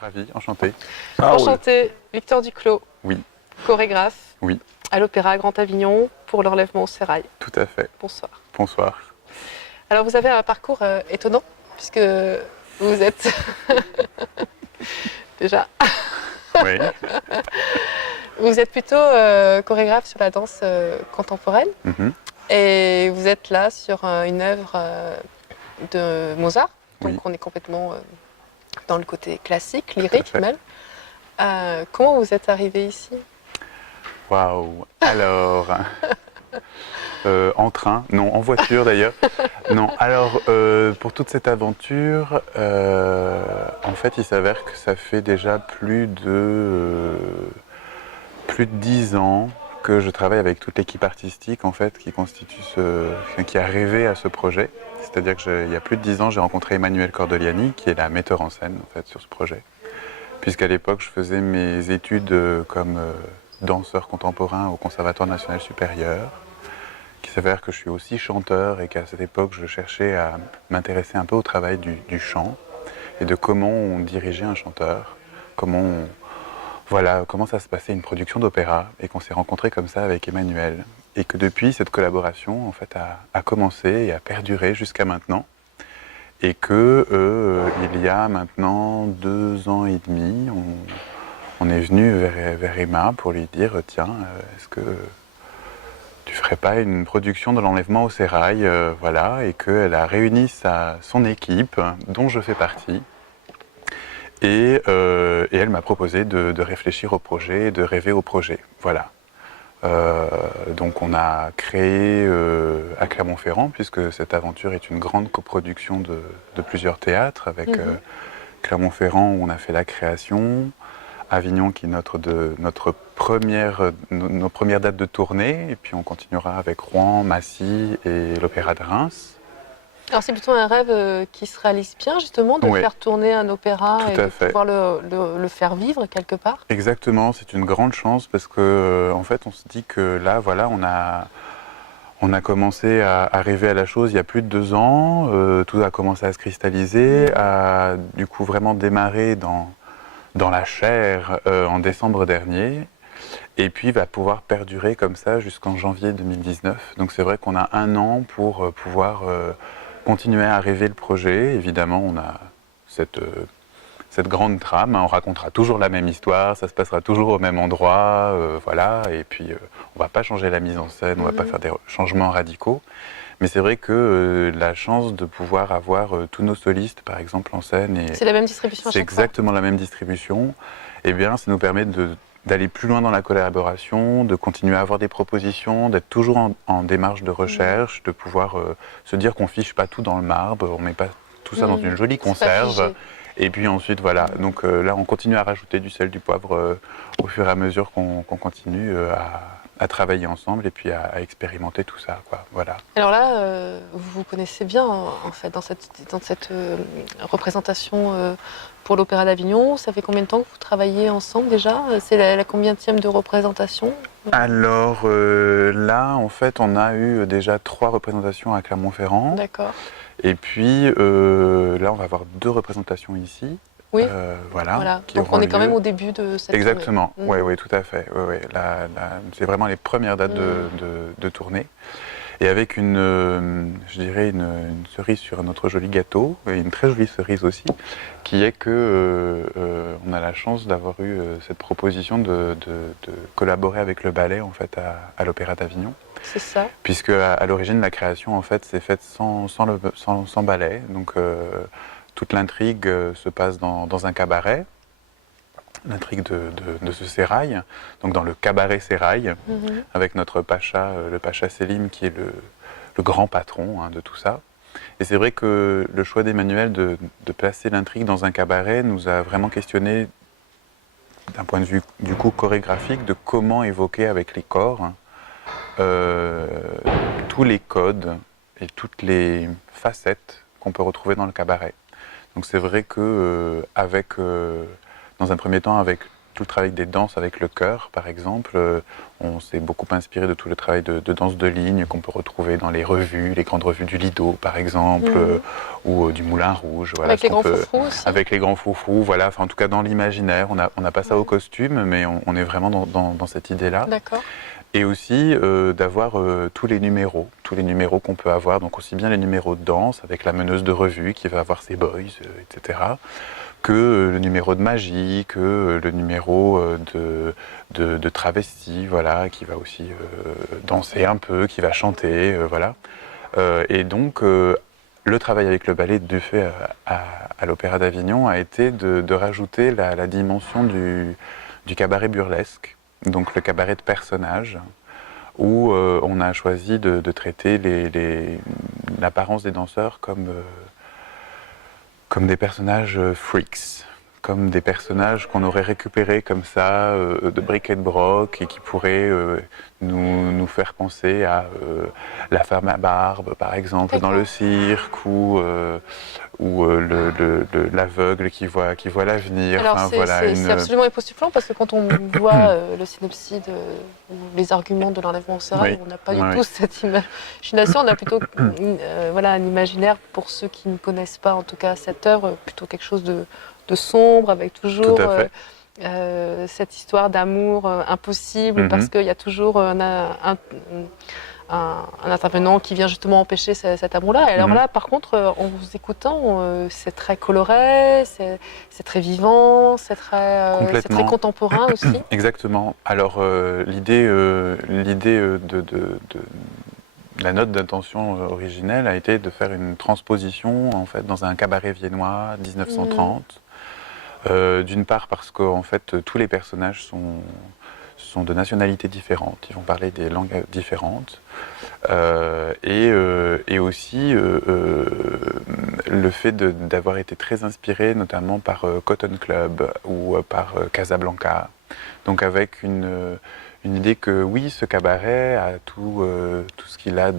Ravi, enchanté. Enchanté, Victor Duclos, Oui, chorégraphe oui, à l'Opéra Grand Avignon pour l'enlèvement au sérail. tout à fait. Bonsoir. Bonsoir. Alors vous avez un parcours étonnant puisque vous êtes déjà Oui, vous êtes plutôt chorégraphe sur la danse contemporaine mhm, et vous êtes là sur une œuvre de Mozart. Donc oui, on est complètement dans le côté classique, tout à lyrique fait. même. Comment vous êtes arrivé ici? Waouh. Alors, en train, non, en voiture d'ailleurs. Non, alors, pour toute cette aventure, en fait, il s'avère que ça fait déjà plus de 10 ans que je travaille avec toute l'équipe artistique en fait qui a rêvé à ce projet. C'est-à-dire qu'il y a plus de 10 ans, j'ai rencontré Emmanuel Cordeliani, qui est la metteur en scène en fait sur ce projet. Puisqu'à l'époque, je faisais mes études comme danseur contemporain au Conservatoire national supérieur. Il s'avère que je suis aussi chanteur et qu'à cette époque, je cherchais à m'intéresser un peu au travail du chant et de comment on dirigeait un chanteur, comment ça se passait une production d'opéra, et qu'on s'est rencontrés comme ça avec Emmanuel. Et que depuis, cette collaboration en fait, a commencé et a perduré jusqu'à maintenant. Et que il y a maintenant 2 ans et demi, on est venu vers Emma pour lui dire tiens, est-ce que tu ferais pas une production de l'enlèvement au sérail, voilà, et qu'elle a réuni son équipe, dont je fais partie. Et elle m'a proposé de réfléchir au projet, de rêver au projet. Voilà. Donc on a créé à Clermont-Ferrand, puisque cette aventure est une grande coproduction de plusieurs théâtres, avec Clermont-Ferrand où on a fait la création, Avignon qui est nos premières dates de tournée, et puis on continuera avec Rouen, Massy et l'Opéra de Reims. Alors c'est plutôt un rêve qui se réalise bien justement de Oui, faire tourner un opéra et tout à de fait. pouvoir le faire vivre quelque part. Exactement, c'est une grande chance parce que en fait on se dit que là voilà on a commencé à rêver à la chose il y a plus de 2 ans, tout a commencé à se cristalliser, à du coup vraiment démarrer dans la chair en décembre dernier, et puis va pouvoir perdurer comme ça jusqu'en janvier 2019. Donc c'est vrai qu'on a 1 an pour pouvoir continuer à rêver le projet. Évidemment on a cette grande trame, hein, on racontera toujours la même histoire, ça se passera toujours au même endroit, voilà, et puis on va pas changer la mise en scène, on va pas faire des changements radicaux, mais c'est vrai que la chance de pouvoir avoir tous nos solistes par exemple en scène, et C'est la même distribution à c'est chaque fois. exactement la même distribution, eh bien ça nous permet d'aller plus loin dans la collaboration, de continuer à avoir des propositions, d'être toujours en démarche de recherche, de pouvoir se dire qu'on fiche pas tout dans le marbre, on met pas tout ça dans une jolie C'est pas conserve. figé. Et puis ensuite, voilà. Donc là, on continue à rajouter du sel, du poivre au fur et à mesure qu'on continue à travailler ensemble et puis à expérimenter tout ça, quoi. Voilà. Alors là, vous vous connaissez bien en fait dans cette représentation pour l'Opéra d'Avignon. Ça fait combien de temps que vous travaillez ensemble déjà? C'est la combienième de représentation? Alors là, en fait, on a eu déjà 3 représentations à Clermont-Ferrand. D'accord. Et puis là, on va avoir 2 représentations ici. Oui. Voilà. Qui Donc auront on est quand lieu. même au début de cette Exactement, tournée. oui, oui, tout à fait. Ouais, ouais. C'est vraiment les premières dates de tournée. Et avec je dirais une cerise sur notre joli gâteau, et une très jolie cerise aussi, qui est que on a la chance d'avoir eu cette proposition de collaborer avec le ballet en fait à l'Opéra d'Avignon. C'est ça. Puisque à l'origine la création en fait s'est faite sans ballet, donc toute l'intrigue se passe dans un cabaret. L'intrigue de ce sérail, donc dans le cabaret sérail, avec notre pacha, le pacha Selim, qui est le grand patron de tout ça. Et c'est vrai que le choix d'Emmanuel de placer l'intrigue dans un cabaret nous a vraiment questionné d'un point de vue du coup chorégraphique, de comment évoquer avec les corps tous les codes et toutes les facettes qu'on peut retrouver dans le cabaret. Donc c'est vrai que dans un premier temps, avec tout le travail des danses avec le chœur, par exemple. On s'est beaucoup inspiré de tout le travail de danse de ligne qu'on peut retrouver dans les revues, les grandes revues du Lido, par exemple, ou du Moulin Rouge. Voilà, avec les grands froufrous aussi. Avec les grands froufrous, voilà. Enfin, en tout cas, dans l'imaginaire, on n'a pas ça au costume, mais on est vraiment dans cette idée-là. D'accord. Et aussi d'avoir tous les numéros qu'on peut avoir, donc aussi bien les numéros de danse avec la meneuse de revue qui va avoir ses boys, etc., que le numéro de magie, que le numéro de travesti, voilà, qui va aussi danser un peu, qui va chanter, voilà. Et donc le travail avec le ballet de Dufay à l'Opéra d'Avignon a été de rajouter la dimension du cabaret burlesque, donc le cabaret de personnages, où on a choisi de traiter l'apparence des danseurs comme des personnages freaks, comme des personnages qu'on aurait récupérés comme ça, de bric et de broc, et qui pourraient nous faire penser à la femme à barbe, par exemple, dans le cirque, ou l'aveugle qui voit l'avenir. Alors enfin, c'est absolument époustouflant parce que quand on voit le synopsis ou les arguments de l'enlèvement au sérail, on n'a pas du tout cette imagination, on a plutôt un imaginaire, pour ceux qui ne connaissent pas en tout cas cette œuvre, plutôt quelque chose de sombre, avec toujours cette histoire d'amour impossible, parce qu'il y a toujours un intervenant qui vient justement empêcher cet amour-là. Et alors là, par contre, en vous écoutant, c'est très coloré, c'est très vivant, c'est très contemporain aussi. Exactement. Alors l'idée de la note d'intention originelle a été de faire une transposition en fait dans un cabaret viennois 1930. D'une part parce que en fait tous les personnages sont de nationalités différentes, ils vont parler des langues différentes, et aussi le fait d'avoir été très inspiré notamment par Cotton Club ou par Casablanca, donc avec une idée que oui, ce cabaret a tout ce qu'il a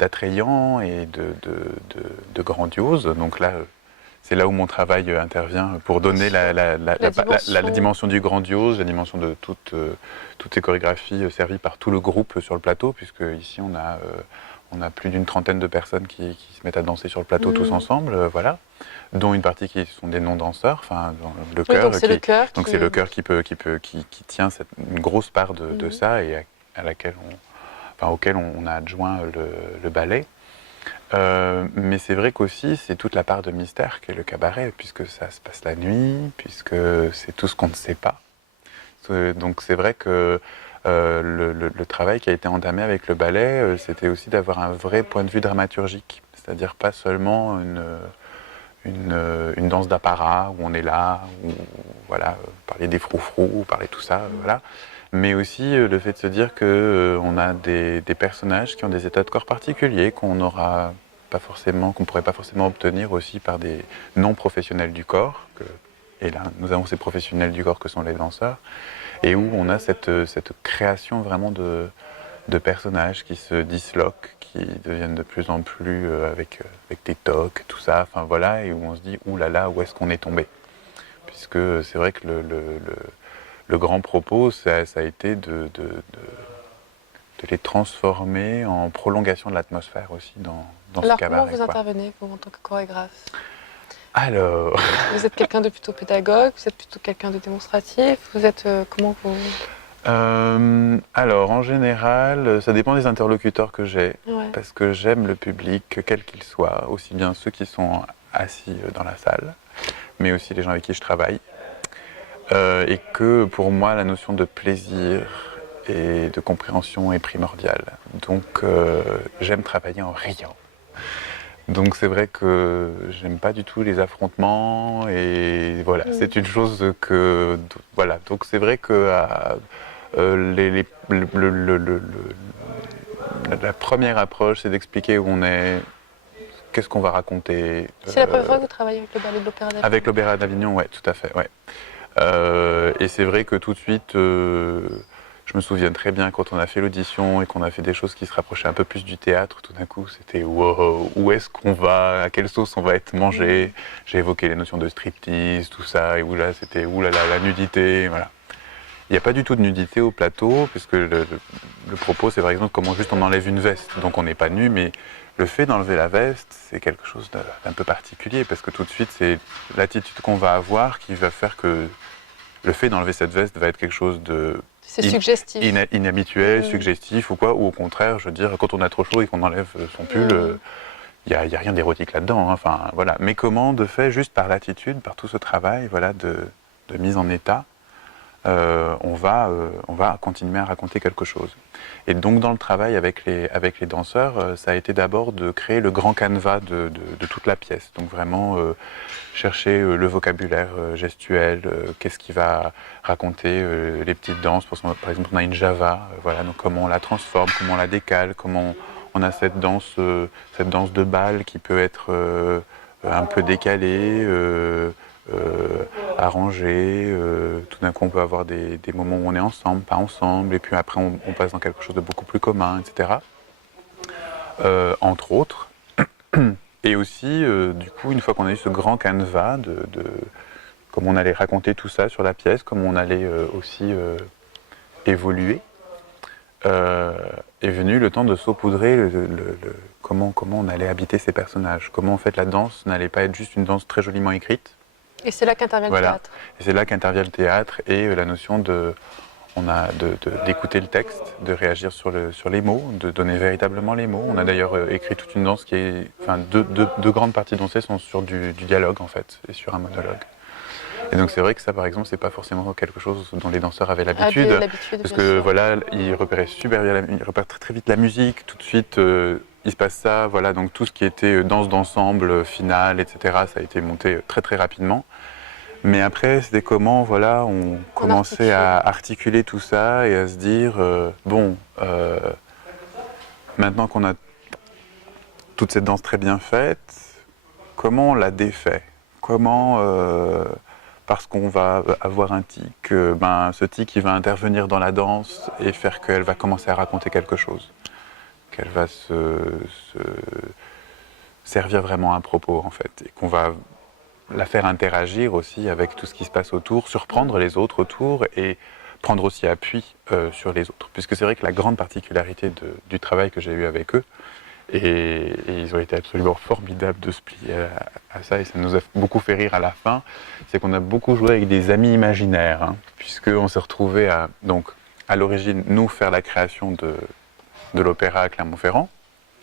d'attrayant et de grandiose, donc là c'est là où mon travail intervient pour donner la dimension du grandiose, la dimension de toutes ces chorégraphies servies par tout le groupe sur le plateau, puisque ici on a plus d'une trentaine de personnes qui se mettent à danser sur le plateau tous ensemble, voilà, dont une partie qui sont des non-danseurs, enfin le chœur. Donc c'est le chœur. Donc c'est le chœur qui tient une grosse part de ça et auquel on a adjoint le ballet. Mais c'est vrai qu'aussi c'est toute la part de mystère qu'est le cabaret, puisque ça se passe la nuit, puisque c'est tout ce qu'on ne sait pas. Donc c'est vrai que le travail qui a été entamé avec le ballet, c'était aussi d'avoir un vrai point de vue dramaturgique, c'est-à-dire pas seulement une danse d'apparat où on est là, où voilà, parler des froufrous, parler tout ça, voilà. Mais aussi le fait de se dire qu'on a des personnages qui ont des états de corps particuliers qu'on pourrait pas forcément obtenir aussi par des non-professionnels du corps. Et là, nous avons ces professionnels du corps que sont les danseurs, et où on a cette création vraiment de personnages qui se disloquent, qui deviennent de plus en plus avec des tocs, tout ça, enfin voilà, et où on se dit, ouh là là, où est-ce qu'on est tombé? Puisque c'est vrai que le grand propos, ça a été de les transformer en prolongation de l'atmosphère aussi dans ce cabaret. Alors comment vous intervenez, vous, en tant que chorégraphe? Alors... Vous êtes quelqu'un de plutôt pédagogue, vous êtes plutôt quelqu'un de démonstratif, vous êtes... comment vous... Alors, en général, ça dépend des interlocuteurs que j'ai, parce que j'aime le public, quel qu'il soit, aussi bien ceux qui sont assis dans la salle, mais aussi les gens avec qui je travaille. Et que pour moi, la notion de plaisir et de compréhension est primordiale. Donc, j'aime travailler en riant. Donc, c'est vrai que j'aime pas du tout les affrontements, et voilà, c'est une chose que... Voilà, donc c'est vrai que la première approche, c'est d'expliquer où on est, qu'est-ce qu'on va raconter. C'est la première fois que vous travaillez avec le ballet de l'Opéra d'Avignon? Avec l'Opéra d'Avignon, oui, tout à fait, ouais. Et c'est vrai que tout de suite, je Je me souviens très bien quand on a fait l'audition et qu'on a fait des choses qui se rapprochaient un peu plus du théâtre, tout d'un coup c'était wow, où est-ce qu'on va, à quelle sauce on va être mangé. J'ai évoqué les notions de striptease, tout ça, et où là c'était oulala, la nudité, voilà. Il n'y a pas du tout de nudité au plateau, puisque le propos c'est par exemple comment juste on enlève une veste, donc on n'est pas nu, mais le fait d'enlever la veste, c'est quelque chose d'un peu particulier, parce que tout de suite c'est l'attitude qu'on va avoir qui va faire que le fait d'enlever cette veste va être quelque chose de C'est suggestif. inhabituel, suggestif ou quoi, ou au contraire, je veux dire, quand on a trop chaud et qu'on enlève son pull, il n'y a rien d'érotique là-dedans, hein, enfin voilà. Mais comment, de fait, juste par l'attitude, par tout ce travail voilà, de mise en état, on va continuer à raconter quelque chose. Et donc dans le travail avec les danseurs, ça a été d'abord de créer le grand canevas de toute la pièce. Donc vraiment chercher le vocabulaire gestuel, qu'est-ce qui va raconter les petites danses. Par exemple, on a une java, voilà, donc comment on la transforme, comment on la décale, comment on a cette danse de bal qui peut être un peu décalée, arrangée. Tout d'un coup, on peut avoir des moments où on est ensemble, pas ensemble, et puis après, on passe dans quelque chose de beaucoup plus commun, etc. Entre autres. Et aussi, du coup, une fois qu'on a eu ce grand canevas comment on allait raconter tout ça sur la pièce, comment on allait aussi évoluer, est venu le temps de saupoudrer comment on allait habiter ces personnages, comment en fait la danse n'allait pas être juste une danse très joliment écrite. Et c'est là qu'intervient le théâtre. Et c'est là qu'intervient le théâtre et la notion d'écouter le texte, de réagir sur les mots, de donner véritablement les mots. On a d'ailleurs écrit toute une danse qui est, enfin, deux grandes parties dansées sont sur du dialogue en fait, et sur un monologue. Et donc c'est vrai que ça, par exemple, c'est pas forcément quelque chose dont les danseurs avaient l'habitude, parce que voilà, ils repéraient super bien, ils repèrent très, très vite la musique, tout de suite. Il se passe ça, voilà, donc tout ce qui était danse d'ensemble, finale, etc., ça a été monté très très rapidement. Mais après, c'était comment, voilà, on commençait à articuler tout ça et à se dire, maintenant qu'on a toute cette danse très bien faite, comment on la défait? Comment, parce qu'on va avoir un tic, ce tic, il va intervenir dans la danse et faire qu'elle va commencer à raconter quelque chose, qu'elle va se servir vraiment à un propos, en fait, et qu'on va la faire interagir aussi avec tout ce qui se passe autour, surprendre les autres autour et prendre aussi appui sur les autres. Puisque c'est vrai que la grande particularité du travail que j'ai eu avec eux, et ils ont été absolument formidables de se plier à ça, et ça nous a beaucoup fait rire à la fin, c'est qu'on a beaucoup joué avec des amis imaginaires, hein, puisqu'on s'est retrouvés à l'origine, nous, faire la création de l'opéra à Clermont-Ferrand.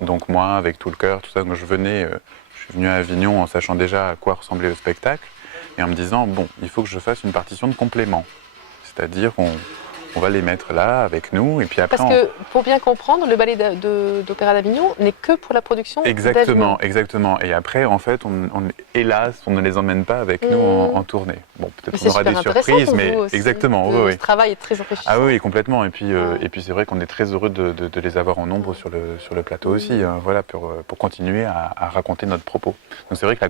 Donc moi, avec tout le cœur, tout ça, donc je suis venu à Avignon en sachant déjà à quoi ressemblait le spectacle et en me disant, bon, il faut que je fasse une partition de complément. C'est-à-dire on va les mettre là avec nous et puis après... Parce que pour bien comprendre, le ballet d'Opéra d'Avignon n'est que pour la production d'Avignon. Exactement. Et après, en fait, hélas, on ne les emmène pas avec nous en tournée. Bon, peut-être qu'on aura des surprises, mais exactement. Le travail est très enrichissant. Ah oui, complètement. Et puis c'est vrai qu'on est très heureux de les avoir en nombre sur le plateau aussi, hein, voilà, pour continuer à raconter notre propos. Donc c'est vrai que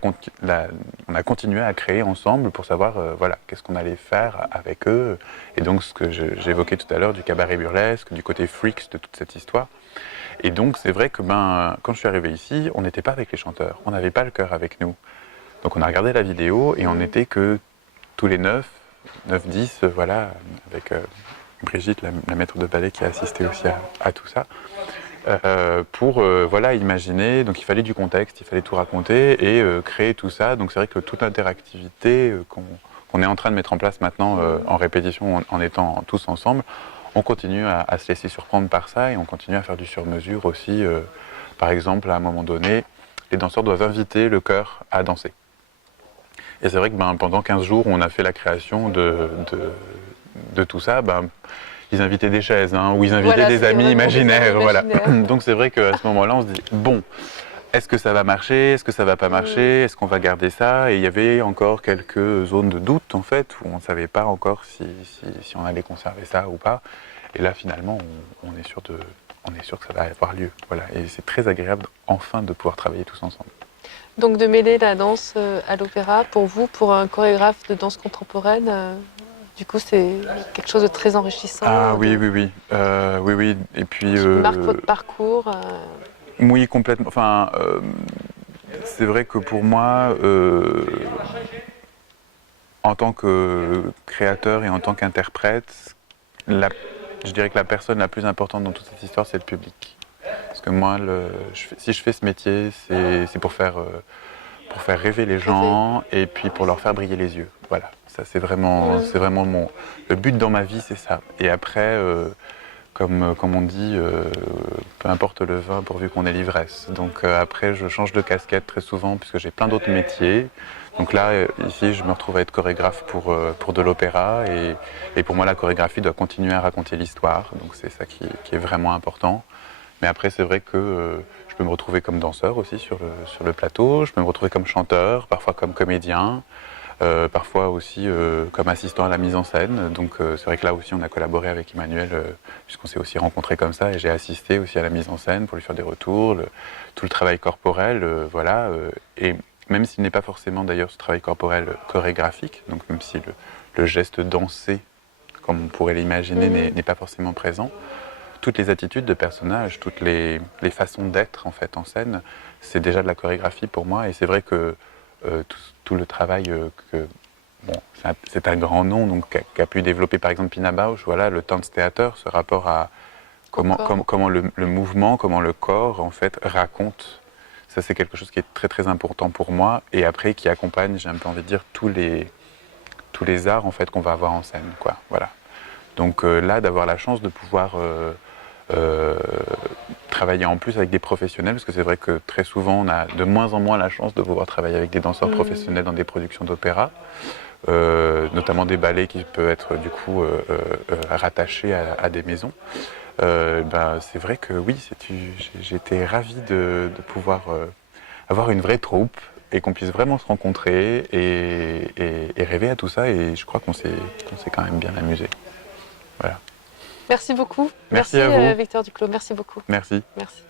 on a continué à créer ensemble pour savoir, voilà, qu'est-ce qu'on allait faire avec eux. Et donc ce que j'évoquais tout à l'heure du cabaret burlesque, du côté freaks de toute cette histoire. Et donc c'est vrai que quand je suis arrivé ici, on n'était pas avec les chanteurs, on n'avait pas le chœur avec nous. Donc on a regardé la vidéo et on n'était que tous les 9-10, voilà, avec Brigitte, la maître de ballet qui a assisté aussi à tout ça, pour voilà, imaginer. Donc il fallait du contexte, il fallait tout raconter et créer tout ça. Donc c'est vrai que toute l'interactivité qu'on est en train de mettre en place maintenant en répétition, en étant tous ensemble, on continue à se laisser surprendre par ça et on continue à faire du sur-mesure aussi. Par exemple, à un moment donné, les danseurs doivent inviter le chœur à danser. Et c'est vrai que pendant 15 jours, on a fait la création de tout ça. Ils invitaient des chaises, hein, ou ils invitaient des amis imaginaires. Voilà. Donc c'est vrai qu'à ce moment-là, on se dit, bon, est-ce que ça va marcher? Est-ce que ça va pas marcher? Est-ce qu'on va garder ça? Et il y avait encore quelques zones de doute, en fait, où on ne savait pas encore si on allait conserver ça ou pas. Et là, finalement, on est sûr que ça va avoir lieu. Voilà. Et c'est très agréable, enfin, de pouvoir travailler tous ensemble. Donc de mêler la danse à l'opéra, pour vous, pour un chorégraphe de danse contemporaine, Du coup, c'est quelque chose de très enrichissant. Ah oui, oui, oui. Oui, oui. Et puis. Qui marque votre parcours. Oui, complètement. Enfin, c'est vrai que pour moi, en tant que créateur et en tant qu'interprète, je dirais que la personne la plus importante dans toute cette histoire, c'est le public. Parce que moi, si je fais ce métier, c'est pour faire rêver les gens et puis pour leur faire briller les yeux. Voilà, ça c'est vraiment le but dans ma vie, c'est ça. Et après, comme on dit, peu importe le vin pourvu qu'on ait l'ivresse. Donc après, je change de casquette très souvent puisque j'ai plein d'autres métiers. Donc là, ici, je me retrouve à être chorégraphe pour de l'opéra et pour moi, la chorégraphie doit continuer à raconter l'histoire. Donc c'est ça qui est vraiment important. Mais après, c'est vrai que je peux me retrouver comme danseur aussi sur le plateau, je peux me retrouver comme chanteur, parfois comme comédien, parfois aussi comme assistant à la mise en scène. Donc c'est vrai que là aussi, on a collaboré avec Emmanuel, puisqu'on s'est aussi rencontrés comme ça, et j'ai assisté aussi à la mise en scène pour lui faire des retours, tout le travail corporel, voilà. Et même s'il n'est pas forcément d'ailleurs ce travail corporel chorégraphique, donc même si le geste dansé, comme on pourrait l'imaginer, n'est pas forcément présent, toutes les attitudes de personnages, toutes les façons d'être en fait en scène, c'est déjà de la chorégraphie pour moi. Et c'est vrai que tout le travail bon, c'est un grand nom, donc qu'a pu développer par exemple Pina Bausch, voilà, le Tanztheater, ce rapport à comment le mouvement, comment le corps en fait raconte. Ça c'est quelque chose qui est très très important pour moi et après qui accompagne, j'ai un peu envie de dire, tous les arts en fait qu'on va avoir en scène, quoi. Voilà. Donc là, d'avoir la chance de pouvoir travailler en plus avec des professionnels, parce que c'est vrai que très souvent on a de moins en moins la chance de pouvoir travailler avec des danseurs professionnels dans des productions d'opéra, notamment des ballets qui peuvent être du coup rattachés à des maisons. C'est vrai que oui, j'étais ravi de pouvoir avoir une vraie troupe et qu'on puisse vraiment se rencontrer et rêver à tout ça, et je crois qu'on s'est quand même bien amusé. Voilà. Merci beaucoup. Merci à vous. Victor Duclos, merci beaucoup. Merci. Merci.